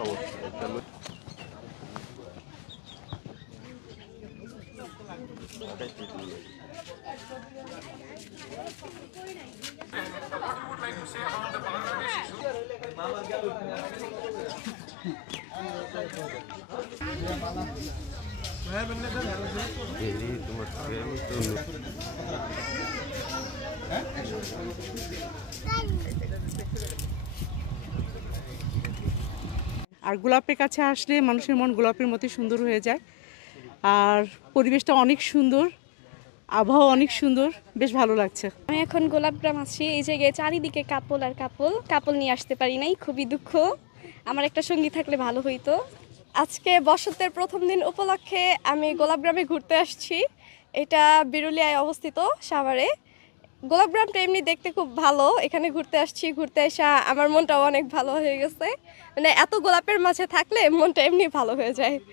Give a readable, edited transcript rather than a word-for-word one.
সমস্যা এটা আর গোলাপের কাছে আসলে মানুষের মন গোলাপের মতোই সুন্দর হয়ে যায়। আর পরিবেশটা অনেক সুন্দর, আবহাওয়া অনেক সুন্দর, বেশ ভালো লাগছে। আমি এখন গোলাপগ্রাম আছি। এই জায়গায় চারিদিকে কাপল আর কাপল, কাপল নিয়ে আসতে পারি নাই, খুবই দুঃখ। আমার একটা সঙ্গী থাকলে ভালো হইতো। আজকে বসন্তের প্রথম দিন উপলক্ষে আমি গোলাপগ্রামে ঘুরতে আসছি। এটা বিরুলিয়ায় অবস্থিত, সাভারে। গোলাপগ্রামটা এমনি দেখতে খুব ভালো। এখানে ঘুরতে আসছি, ঘুরতে আসা আমার মনটাও অনেক ভালো হয়ে গেছে। মানে এত গোলাপের মাঝে থাকলে মনটা এমনি ভালো হয়ে যায়।